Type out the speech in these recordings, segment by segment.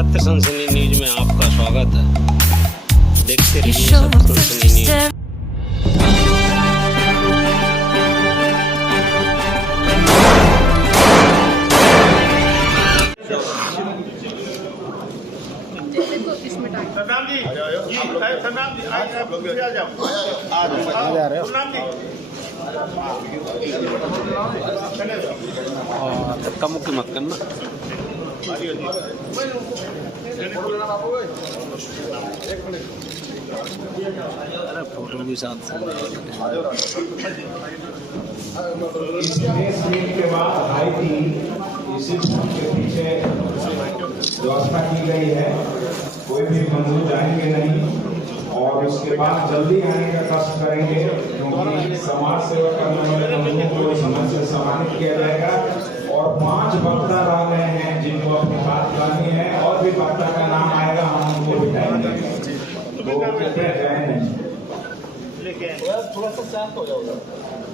सत्य सनसनी न्यूज में आपका स्वागत है। देखते रहिए सत्य सनसनी न्यूज। धक्का मुक्की मत करना। अरे फोटो भी साथ के बाद आई थी इसी के पीछे व्यवस्था की गई है, कोई भी मजदूर जाएंगे नहीं और उसके बाद जल्दी आने का कष्ट करेंगे, क्योंकि समाज सेवा करने वाले मजदूरों को समय से सम्मानित किया जाएगा। और 5 वक्ता रह गए हैं जिनको अपनी बात करनी है, और भी वक्ता का नाम आएगा, हम उनको बिठाएंगे। तो कृपया जाए नहीं, थोड़ा सा शांत हो जाओ,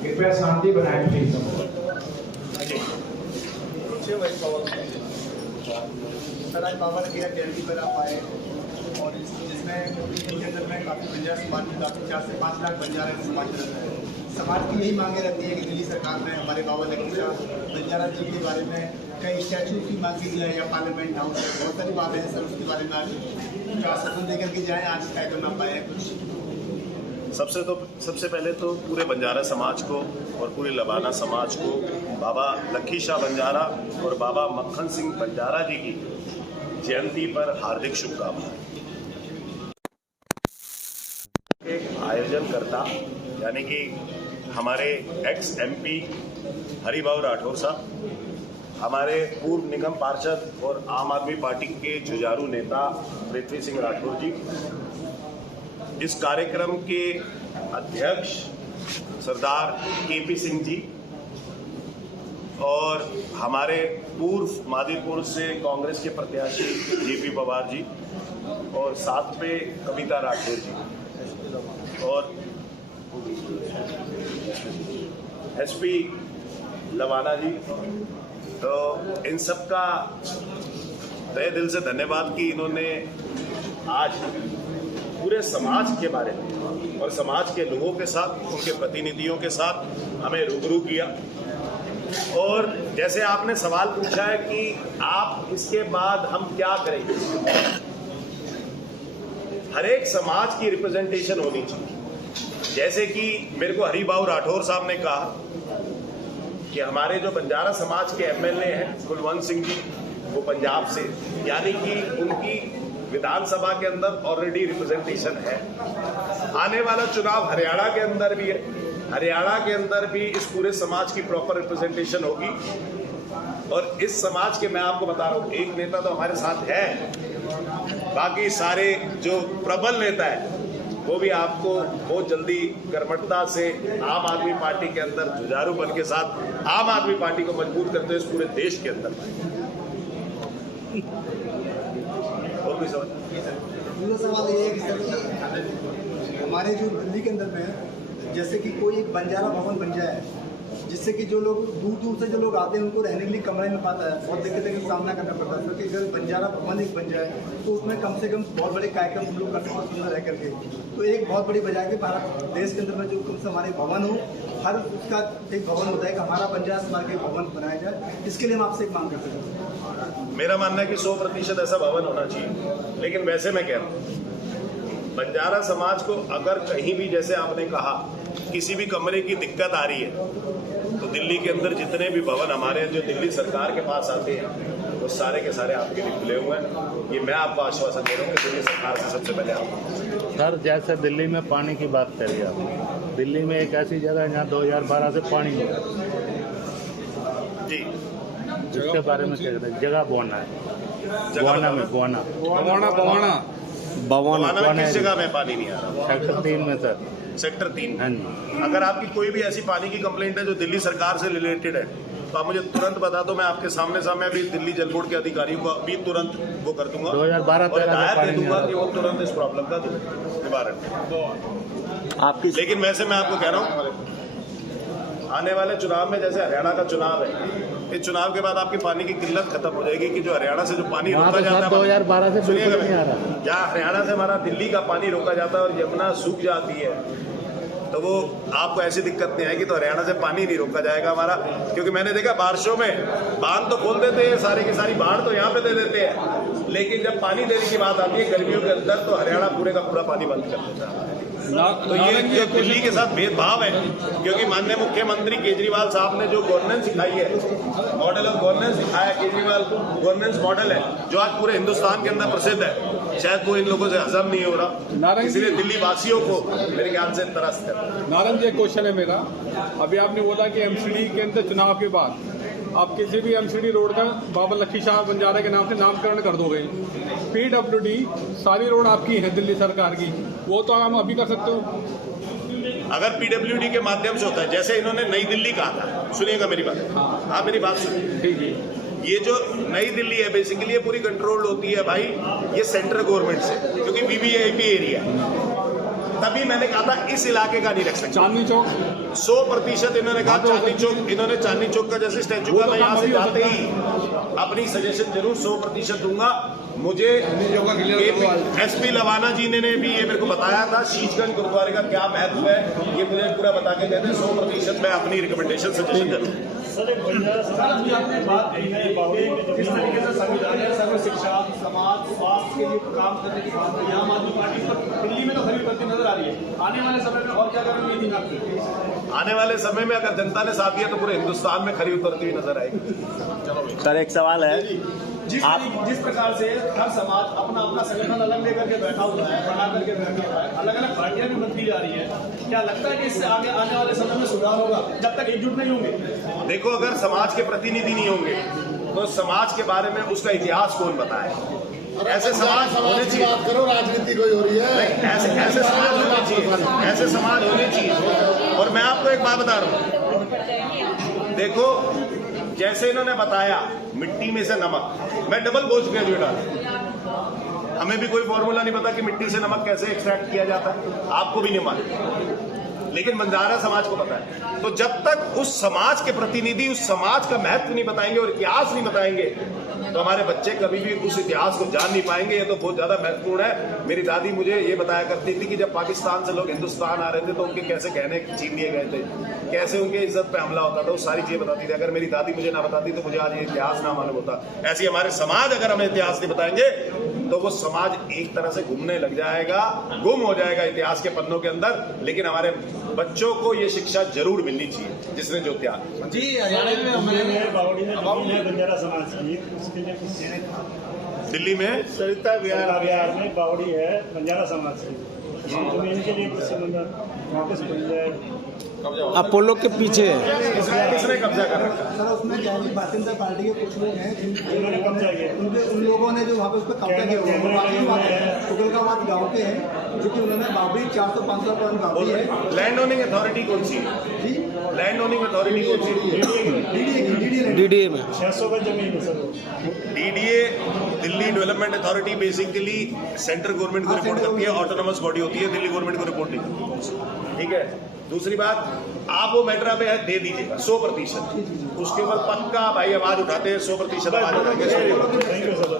कृपया शांति बनाए प्लीज। सर आज बाबा ने किया जयंती पर आप आए और जिसमें इनके अंदर में काफ़ी बंजारा समाज में काफ़ी 4 से 5 लाख बंजारा समाज रहता है। समाज की यही मांगे रहती है कि दिल्ली सरकार में हमारे बाबा लखी शाह बंजारा जी के बारे में कई स्टैचू की मांग की जाए या पार्लियामेंट हाउस है, बहुत सारी बातें हैं सर, उसके बारे में आज आश्वासन देकर के जाएँ, आज तय करना पाए कुछ। सबसे पहले तो पूरे बंजारा समाज को और पूरे लबाना समाज को बाबा लखी शाह बंजारा और बाबा मक्खन सिंह बंजारा जी की जयंती पर हार्दिक शुभकामनाएं। आयोजनकर्ता यानी कि हमारे एक्स MP हरिभाऊ राठौर साहब, हमारे पूर्व निगम पार्षद और आम आदमी पार्टी के जुझारू नेता पृथ्वी सिंह राठौर जी, इस कार्यक्रम के अध्यक्ष सरदार KP सिंह जी और हमारे पूर्व मादीपुर से कांग्रेस के प्रत्याशी JP पवार जी और साथ पे कविता राठौर जी और SP लवाना जी, तो इन सब का तहे दिल से धन्यवाद कि इन्होंने आज पूरे समाज के बारे में और समाज के लोगों के साथ, उनके प्रतिनिधियों के साथ हमें रूबरू किया। और जैसे आपने सवाल पूछा है कि आप इसके बाद हम क्या करेंगे, हर एक समाज की रिप्रेजेंटेशन होनी चाहिए। जैसे कि मेरे को हरिभाऊ राठौर साहब ने कहा कि हमारे जो बंजारा समाज के MLA हैं कुलवंत सिंह जी, वो पंजाब से, यानी कि उनकी विधानसभा के अंदर ऑलरेडी रिप्रेजेंटेशन है। आने वाला चुनाव हरियाणा के अंदर भी है, हरियाणा के अंदर भी इस पूरे समाज की प्रॉपर रिप्रेजेंटेशन होगी। और इस समाज के मैं आपको बता रहा हूँ, एक नेता तो हमारे साथ है, बाकी सारे जो प्रबल नेता है वो भी आपको बहुत जल्दी कर्मठता से आम आदमी पार्टी के अंदर जुझारू बन के साथ आम आदमी पार्टी को मजबूत करते हुए इस पूरे देश के अंदर। और कोई सवाल? दूसरा सवाल ये है कि सर हमारे जो दिल्ली के अंदर में है, जैसे कि कोई एक बंजारा भवन बन जाए, जिससे कि जो लोग दूर दूर से जो लोग आते हैं उनको रहने के लिए कमरा नहीं पाता है, बहुत दिक्कतें का सामना करना पड़ता है। क्योंकि अगर बंजारा भवन एक बन जाए तो उसमें कम से कम बहुत बड़े कार्यक्रम हम लोग कर सकते हैं सुंदर रह करके। तो एक बहुत बड़ी बजाय कि भारत देश के अंदर में जो कम से हमारे भवन हो, हर उसका एक भवन होता है कि हमारा बंजारा समाज का भवन बनाया जाए। इसके लिए हम आपसे एक मांग करते हैं। मेरा मानना है कि 100% ऐसा भवन होना चाहिए। लेकिन वैसे मैं कह रहा हूँ, बंजारा समाज को अगर कहीं भी, जैसे आपने कहा, किसी भी कमरे की दिक्कत आ रही है, तो दिल्ली के अंदर जितने भी भवन हमारे जो दिल्ली सरकार के पास आते हैं वो सारे के सारे आपके लिए खुले हुए हैं। ये मैं आपको आश्वासन दे रहा हूँ कि दिल्ली सरकार से सबसे पहले आप सर, जैसे दिल्ली में पानी की बात करिए आप, दिल्ली में एक ऐसी जगह है जहाँ 2012 से पानी नहीं है जी, जिसके बारे में कह रहे हैं, जगह बोना है, बोना में बोना किस जगह में पानी नहीं आ रहा? सेक्टर 3 में सर, सेक्टर 3। हाँ जी। अगर आपकी कोई भी ऐसी पानी की कंप्लेंट है जो दिल्ली सरकार से रिलेटेड है, तो आप मुझे तुरंत बता दो। मैं आपके सामने अभी दिल्ली जल बोर्ड के अधिकारियों को अभी तुरंत वो कर दूंगा, 2012 दे दूंगा कि वो तुरंत इस प्रॉब्लम का निवारण आपकी। लेकिन वैसे मैं आपको कह रहा हूँ आने वाले चुनाव में जैसे हरियाणा का चुनाव है, इस चुनाव के बाद आपकी पानी की किल्लत खत्म हो जाएगी कि जो हरियाणा से जो पानी रोका जाता है 2012 से सुनिएगा, नहीं आ रहा। जहाँ हरियाणा से हमारा दिल्ली का पानी रोका जाता है और यमुना सूख जाती है, तो वो आपको ऐसी दिक्कत नहीं आएगी। तो हरियाणा से पानी नहीं रोका जाएगा हमारा, क्योंकि मैंने देखा बारिशों में बांध तो खोल देते हैं, सारी की सारी बाढ़ तो यहाँ पे दे देते हैं, लेकिन जब पानी देने की बात आती है गर्मियों के अंदर, तो हरियाणा पूरे का पूरा पानी बंद कर देता है। तो ये दिल्ली के साथ भेदभाव है, क्योंकि माननीय मुख्यमंत्री केजरीवाल साहब ने जो गवर्नेंस सिखाई है, मॉडल ऑफ गवर्नेंस दिखाया, केजरीवाल गवर्नेंस मॉडल है जो आज पूरे हिंदुस्तान के अंदर प्रसिद्ध है। शायद वो इन लोगों से हजम नहीं हो रहा, इसलिए दिल्ली वासियों को मेरे ख्याल से तरस है। नारायण जी, एक क्वेश्चन है मेरा। अभी आपने बोला कि एमसीडी के अंदर चुनाव के बाद आप किसी भी एमसीडी रोड का बाबा लखी शाह बंजारा के नाम से नामकरण कर दोगे। PWD सारी रोड आपकी है दिल्ली सरकार की, वो तो हम अभी कर सकते हो। अगर PWD के माध्यम से होता है, जैसे इन्होंने नई दिल्ली कहा था, सुनिएगा मेरी बात, हाँ मेरी बात सुनिए। ठीक है, ये जो नई दिल्ली है बेसिकली ये पूरी कंट्रोल होती है भाई ये सेंट्रल गवर्नमेंट से, क्योंकि VVIP एरिया है। तभी मैंने कहा था इस इलाके का नहीं रख सकते। चांदनी चौक 100% इन्होंने कहा चांदनी चौक, इन्होंने चांदनी चौक का जैसे स्टैचू का मैं यहाँ से जाते ही अपनी सजेशन जरूर 100% दूंगा। मुझे SP लवाना जी ने भी ये मेरे को बताया था शीशगंज गुरुद्वारे का क्या महत्व है, ये मुझे पूरा बता के कहते हैं 100% मैं अपनी रिकमेंडेशन सजेशन करूँगा। सर एक आपने बात की है किस तरीके से संविधान है, सर्व शिक्षा, समाज, स्वास्थ्य के लिए काम करने की बात है। आम आदमी पार्टी पर दिल्ली में तो खरी उतरती नजर आ रही है, आने वाले समय में और क्या करने की आपकी? आने वाले समय में अगर जनता ने साथ दिया तो पूरे हिंदुस्तान में खरी उतरती हुई नजर आएगी। सर एक सवाल है, जिस प्रकार से हर समाज अपना अपना संगठन अलग लेकर के बैठा हुआ है, बना करके बैठा हुआ है, अलग अलग पार्टियां भी बनती जा रही है, क्या लगता है कि इससे आगे आने वाले समय में सुधार होगा जब तक एकजुट नहीं होंगे? देखो, अगर समाज के प्रतिनिधि नहीं होंगे तो समाज के बारे में उसका इतिहास कौन बताए? ऐसे समाज होने चाहिए, बात करो, राजनीति कोई हो रही है, ऐसे समाज होने चाहिए, ऐसे समाज होने चाहिए। और मैं आपको एक बात बता रहा हूँ, देखो जैसे इन्होंने बताया मिट्टी में से नमक, मैं डबल पोस्ट ग्रेजुएट हूं, हमें भी कोई फॉर्मूला नहीं पता कि मिट्टी से नमक कैसे एक्सट्रैक्ट किया जाता है, आपको भी नहीं मालूम, लेकिन बंजारा समाज को पता है। तो जब तक उस समाज के प्रतिनिधि उस समाज का महत्व नहीं बताएंगे और इतिहास नहीं बताएंगे तो हमारे बच्चे कभी भी उस इतिहास को जान नहीं पाएंगे। ये तो बहुत ज्यादा महत्वपूर्ण है। मेरी दादी मुझे ये बताया करती थी कि जब पाकिस्तान से लोग हिंदुस्तान आ रहे थे तो उनके कैसे गहने छीन लिए गए थे, कैसे उनके इज्जत पे हमला होता था, वो सारी चीजें बताती थी। अगर मेरी दादी मुझे ना बताती तो मुझे आज ये इतिहास ना मालूम होता। ऐसे हमारे समाज अगर हमें इतिहास नहीं बताएंगे तो वो समाज एक तरह से घूमने लग जाएगा, गुम हो जाएगा इतिहास के पन्नों के अंदर। लेकिन हमारे बच्चों को ये शिक्षा जरूर मिलनी चाहिए जिसने जो त्याग। जी, हरियाणा में बावड़ी में बंजारा समाज की उसके लिए दिल्ली में सरिता विहार में बावड़ी है बंजारा समाज की, जमीन के लिए कुछ संबंध वापस मिल जाए। अपोलो के पीछे किसने कब्जा कर रखा? सर उसमें क्या है कि भारतीय जनता पार्टी के कुछ लोग हैं जिन्होंने कब्जा किया, उन लोगों ने जो वहाँ पे उस पर कब्जा किया हुआ है, तुगलकाबाद गाँव के हैं जो कि उन्होंने बावड़ी 400-500 करोड़ बावड़ी है। लैंड ओनिंग अथॉरिटी कौन सी है? जी, लैंड ओनिंग अथॉरिटी कौन सी है? DDA में 600 गज जमीन है sir. DDA Delhi development authority basically central government को रिपोर्ट करती है, ऑटोनोमस बॉडी होती है, दिल्ली गवर्नमेंट को रिपोर्ट नहीं करती। ठीक है। दूसरी बात, आप वो मैटर पे है दे दीजिएगा 100%, उसके ऊपर पक्का भाई आवाज उठाते हैं, 100% आवाज उठाएंगे।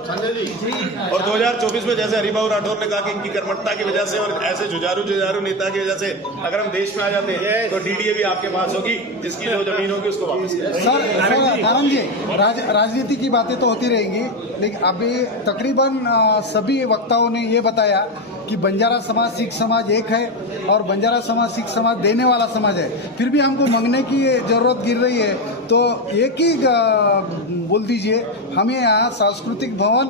संजय जी, और 2024 में जैसे हरिभाऊ राठौर ने कहा कि इनकी कर्मठता की वजह से और ऐसे जुझारू नेता की वजह से अगर हम देश में आ जाते हैं तो DDA भी आपके पास होगी, जिसकी जो जमीन होगी उसको वापस। सर नारायण जी, राजनीति की बातें तो होती रहेंगी, लेकिन अभी तकरीबन सभी वक्ताओं ने ये बताया कि बंजारा समाज सिख समाज एक है और बंजारा समाज सिख समाज देने वाला समाज है। फिर भी हमको मांगने की जरूरत गिर रही है, तो एक ही बोल दीजिए, हमें यहाँ सांस्कृतिक भवन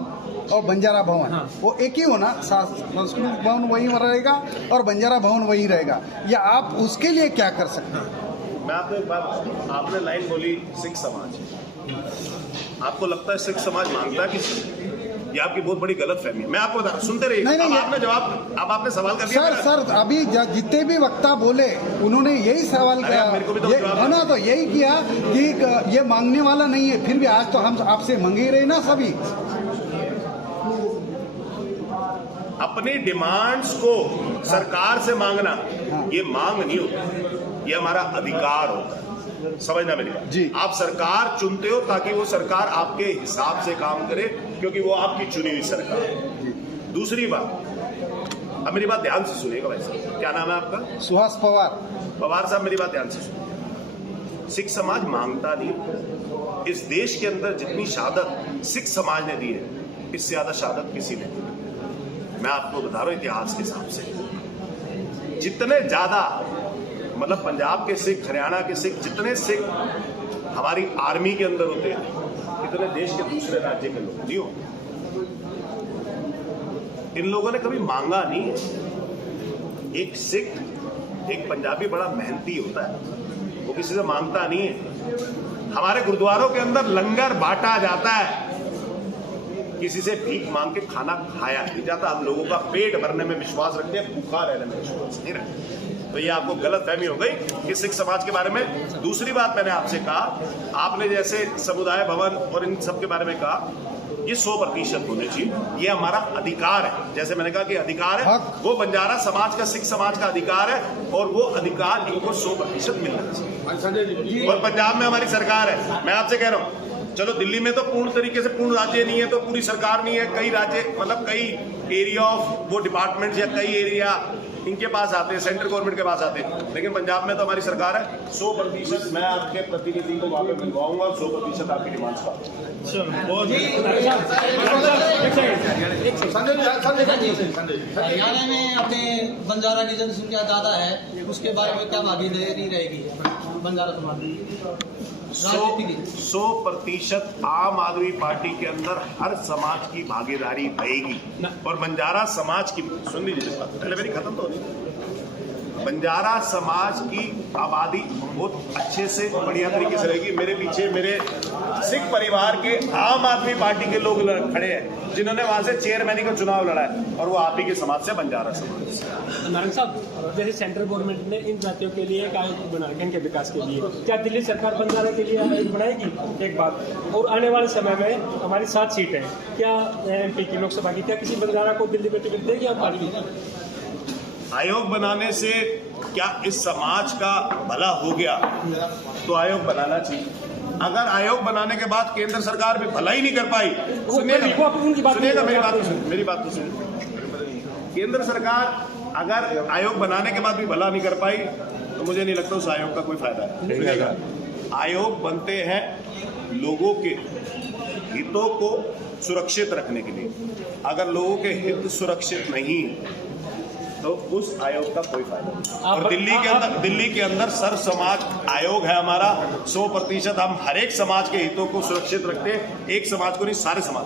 और बंजारा भवन वो एक ही होना, सांस्कृतिक भवन वही रहेगा और बंजारा भवन वही रहेगा, या आप उसके लिए क्या कर सकते हैं? मैं आपको एक बात, आपने लाइन बोली सिख समाज, आपको लगता है सिख समाज मांगता है किसी? ये आपकी बहुत बड़ी गलत फहमी है। मैं आपको बता, सुनते रहिए। नहीं, आपने जवाब, अब आपने सवाल कर दिया। सर अभी जितने भी वक्ता बोले उन्होंने यही सवाल किया, होना तो यही किया कि ये मांगने वाला नहीं है, फिर भी आज तो हम आपसे मांगे ही रहे ना सभी। अपनी डिमांड्स को सरकार से मांगना ये मांग नहीं होती, ये हमारा अधिकार होता है। समझना मेरी बात जी। आप सरकार चुनते हो ताकि वो सरकार आपके हिसाब से काम करे, क्योंकि वो आपकी चुनी हुई सरकार है। दूसरी बात, अब मेरी बात ध्यान से सुनिएगा भाई साहब, क्या नाम है आपका? सुहास पवार। पवार साहब मेरी बात ध्यान से सुनिए। सिख समाज मांगता नहीं। इस देश के अंदर जितनी शहादत सिख समाज ने दी है, इससे ज्यादा शहादत किसी ने दी नहीं। मैं आपको बता रहा हूं इतिहास के हिसाब से, जितने ज्यादा मतलब पंजाब के सिख, हरियाणा के सिख, जितने सिख हमारी आर्मी के अंदर होते हैं, इतने देश के दूसरे राज्य के लोग नहीं होते। इन लोगों ने कभी मांगा नहीं है। एक सिख, एक पंजाबी बड़ा मेहनती होता है, वो किसी से मांगता नहीं है। हमारे गुरुद्वारों के अंदर लंगर बांटा जाता है, किसी से भीख मांग के खाना खाया नहीं जाता। हम लोगों का पेट भरने में विश्वास रखते हैं, भूखा रहने में विश्वास नहीं रखते। तो ये आपको गलत फहमी हो गई कि सिख समाज के बारे में। दूसरी बात मैंने आपसे कहा, आपने जैसे समुदाय भवन और इन सब के बारे में कहा, ये 100% होने चाहिए, ये हमारा अधिकार है। जैसे मैंने कहा कि अधिकार है, वो बंजारा समाज का, सिख समाज का अधिकार है, और वो अधिकार इनको 100% मिलना चाहिए। और पंजाब में हमारी सरकार है। मैं आपसे कह रहा हूँ, चलो दिल्ली में तो पूर्ण तरीके से पूर्ण राज्य नहीं है, तो पूरी सरकार नहीं है, कई राज्य मतलब कई एरिया ऑफ वो डिपार्टमेंट या कई एरिया इनके पास आते हैं, सेंट्रल गवर्नमेंट के पास आते हैं, लेकिन पंजाब में तो हमारी सरकार है। 100% मैं आपके प्रतिनिधि को वहां पे मिलवाऊंगा और 100% आपकी डिमांड्स का। हरियाणा में अपने बंजारा की जनसंख्या ज्यादा है, उसके बारे में क्या भागीदारी रहेगी बंजारा समाज? 100% आम आदमी पार्टी के अंदर हर समाज की भागीदारी रहेगी। और बंजारा समाज की, सुन लीजिए पहले मेरी खत्म तो होनी, बंजारा समाज की आबादी बहुत अच्छे से बढ़िया तरीके से रहेगी। मेरे पीछे मेरे सिख परिवार के आम आदमी पार्टी के लोग खड़े हैं, जिन्होंने वहां से चेयरमैन का चुनाव लड़ा है, और वो आप ही के समाज से, बंजारा समाज। नारायण साहब, जैसे सेंट्रल गवर्नमेंट ने इन जातियों के लिए एक आयोग बना रखा है इनके विकास के लिए, क्या दिल्ली सरकार बंजारा के लिए आयोग बनाएगी? एक बात। और आने वाले समय में हमारी 7 सीटें हैं, क्या MP की लोकसभा की, क्या किसी बंजारा को दिल्ली में टिकट देगी आप पार्टी? आयोग बनाने से क्या इस समाज का भला हो गया? तो आयोग बनाना चाहिए। अगर आयोग बनाने के बाद केंद्र सरकार भी भला ही नहीं कर पाई, सुनिएगा मेरी बात तो सुनिए। केंद्र सरकार अगर आयोग बनाने के बाद भी भला नहीं कर पाई, तो मुझे नहीं लगता उस आयोग का कोई फायदा है। आयोग बनते हैं लोगों के हितों को सुरक्षित रखने के लिए। अगर लोगों के हित सुरक्षित नहीं तो उस आयोग का कोई फायदा नहीं। और दिल्ली के अंदर सर्व समाज आयोग है हमारा। 100% हम हर एक समाज के हितों को सुरक्षित रखते हैं, एक समाज को नहीं, सारे समाज।